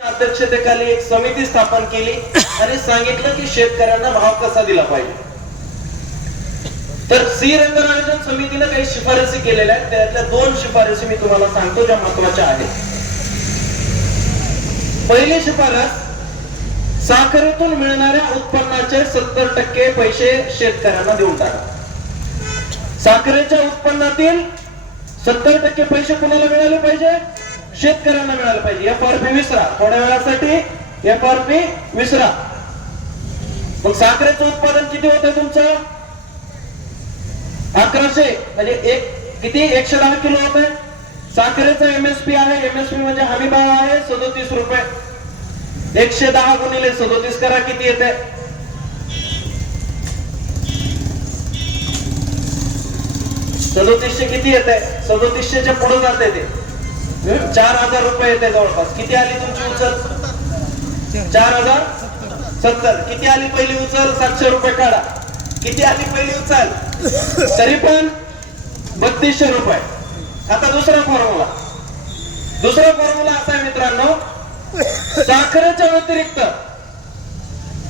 अध्यक्षतेखाली एक समिती स्थापन केली आणि सांगितलं की शेतकऱ्यांना भाव कसा दिला पाहिजे. तर सी रंगराजन समितीने काही शिफारसी केलेल्या आहेत. त्यातल्या 2 शिफारसी मी तुम्हाला सांगतो ज्या महत्त्वाच्या आहेत. पहिली शिफारस, साखरेतून मिळणाऱ्या उत्पन्नाचे 70% पैसे शेतकऱ्यांना देऊन टाका. साखरेच्या उत्पन्नातील 70% पैसे कोणाला मिळाले पाहिजे? शेतकऱ्यांना मिळाले पाहिजे. एफआरपी विसरा, थोड्या वेळासाठी एफआरपी विसरा. मग साखरेचं उत्पादन किती होतं तुमचं? 1100 म्हणजे किती 110 किलो होत. साखरेचा एमएसपी आहे, एमएसपी म्हणजे हमी भाव आहे 37 रुपये. 110 गुणिले 37 करा, किती येते? सदोतीसशे किती येते? 37च्या पुढे जाते ते 4000 रुपये येते जवळपास. किती आली तुमची उचल? 4070. किती आली पहिली उचल? 700 रुपये काढा. किती आली पहिली उचल? तरी पण 3200 रुपये. आता दुसरा फॉर्म्युला असा आहे मित्रांनो, साखरेच्या व्यतिरिक्त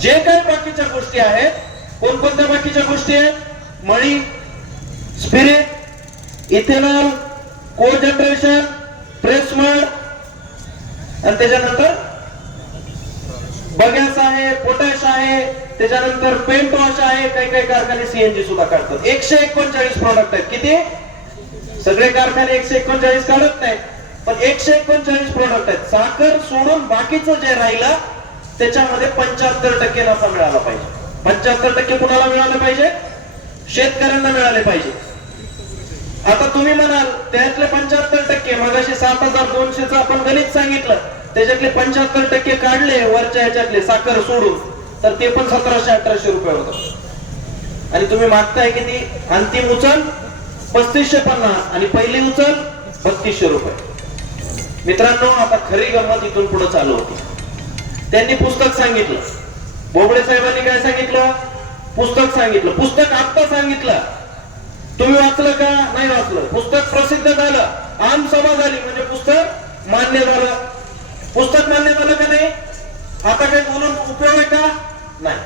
जे काही बाकीच्या गोष्टी आहेत, कोणकोणत्या बाकीच्या गोष्टी आहेत? मळी, spirit, ethanol, cogeneration, press mud, आणि त्याच्यानंतर बगॅस आहे, पोटॅश आहे, त्याच्यानंतर पेंट वॉश आहे. काही काही कारखाने सीएनजी सुद्धा काढतात. 139 प्रोडक्ट आहेत. किती? सगळे कारखाने 139 काढत नाही, पण 139 प्रोडक्ट आहेत. साखर सोडून बाकीचं जे राहिलं त्याच्यामध्ये 75% नफा मिळाला पाहिजे. 75% कुणाला मिळालं पाहिजे? शेतकऱ्यांना मिळाले पाहिजे. आता तुम्ही म्हणाल त्यातले 75%, मगाशी 7200चं आपण गणित सांगितलं, त्याच्यातले 75% काढले वरच्या ह्याच्यातले साखर सोडून, तर ते पण 1700-1800 रुपये होतं. आणि तुम्ही मागताय किती? अंतिम उचल 3550 आणि पहिली उचल 3200 रुपये. मित्रांनो, आता खरी गंमत इथून पुढे चालू होती. त्यांनी पुस्तक सांगितलं. बोबडे साहेबांनी काय सांगितलं? पुस्तक सांगितलं. पुस्तक आता सांगितलं. तुम्ही वाचलं का? नाही वाचलं. पुस्तक प्रसिद्ध झालं, आम सभा झाली, म्हणजे पुस्तक मान्य झालं. पुस्तक मान्य झालं का नाही? आता काही बोलून उपयोग आहे का? नाही.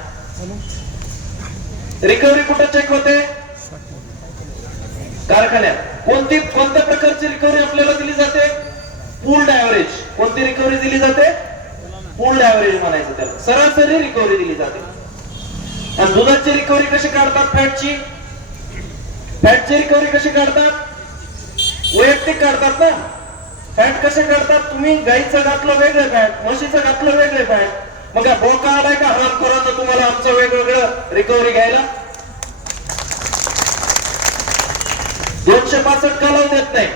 रिकव्हरी कुठे चेक होते? कारखान्यात. कोणत्या प्रकारची रिकव्हरी आपल्याला दिली जाते? Pooled average. कोणती रिकव्हरी दिली जाते? पूल्ड ऍव्हरेज म्हणायचं त्याला. सरासरी रिकव्हरी दिली जाते. आणि दुधाची रिकव्हरी कशी काढतात? फॅटची रिकव्हरी कशी काढतात? वैयक्तिक काढतात ना. फॅट कसे काढतात? तुम्ही गाईचं घातलं वेगळं फॅट, म्हशीचं घातलं वेगळे फॅट. मग बोका आलाय का हराम करून तुम्हाला आमचं वेगवेगळं रिकव्हरी घ्यायला? 265 का लावू देत नाही?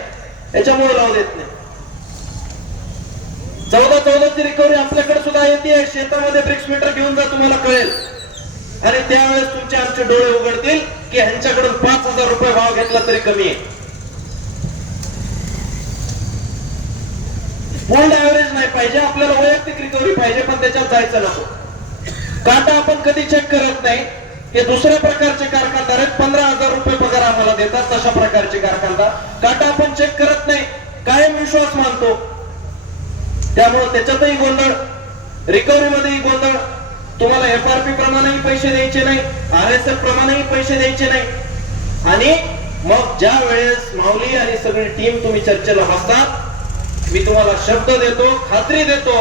याच्यामुळे लावू देत नाही. 14 रिकव्हरी आपल्याकडे सुद्धा येते. शेतामध्ये ब्रिक्स मीटर घेऊन जा, तुम्हाला कळेल. आणि त्यावेळेस तुमचे आमचे डोळे उघडतील की ह्यांच्याकडून 5000 रुपये भाव घेतला तरी कमी आहे. पूर्ण ऍव्हरेज नाही पाहिजे आपल्याला, वैयक्तिक रिकव्हरी पाहिजे, पण त्याच्यात जायचं नको. काटा आपण कधी चेक करत नाही. हे दुसऱ्या प्रकारचे कारखानदार आहेत. 15000 रुपये पगार आम्हाला देतात तशा प्रकारचे कारखानदार. काटा आपण चेक करत नाही, कायम विश्वास मानतो. त्यामुळे त्याच्यातही गोंधळ, रिकव्हरी मध्येही गोंधळ. तुम्हाला एफआरपी प्रमाणेही पैसे द्यायचे नाही, आरएसएफ प्रमाणेही पैसे द्यायचे नाही. आणि मग ज्या वेळेस माऊली आणि सगळी टीम तुम्ही चर्चेला बसतात, मी तुम्हाला शब्द देतो, खात्री देतो,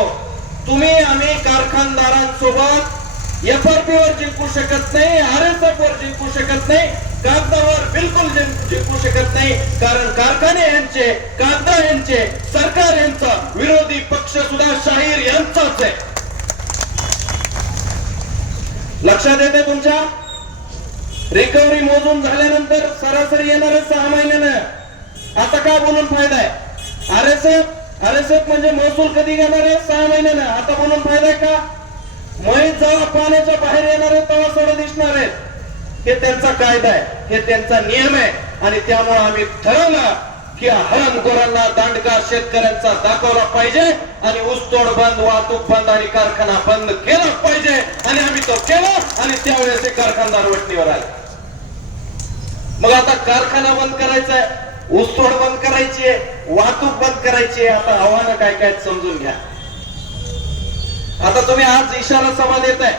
तुम्ही आम्ही कारखानदारांसोबत एफआरपी वर जिंकू शकत नाही, आरएसएफ वर जिंकू शकत नाही, कागदावर बिलकुल जिंकू शकत नाही. कारण कारखाने यांचे, कागद यांचे, सरकार यांचा, विरोधी पक्ष सुद्धा शाहीर यांचाच आहे. लक्षात येते तुमच्या? रिकव्हरी मोजून झाल्यानंतर सरासरी येणार 6 महिन्यानं. आता काय बोलून फायदा आहे? आरएसएफ म्हणजे महसूल कधी घेणार आहे? 6 महिन्यानं. आता बोलून फायदा आहे का? म्हैस जेव्हा पाण्याच्या बाहेर येणार आहे तेव्हा सोडं दिसणार आहे. हे त्यांचा कायदा आहे, हे त्यांचा नियम आहे. आणि त्यामुळे आम्ही ठरवलं की हरामखोरांना दांडगा शेतकऱ्यांचा दाखवला पाहिजे आणि ऊसतोड बंद, वाहतूक बंद आणि कारखाना बंद केला पाहिजे. आणि आम्ही तो केला आणि त्यावेळेस ते कारखानदार वटणीवर आले. मग आता कारखाना बंद करायचा आहे, ऊसतोड बंद करायची आहे, वाहतूक बंद करायची आहे. आता आव्हानं काय काय समजून घ्या. आता तुम्ही आज इशारा सभा देताय,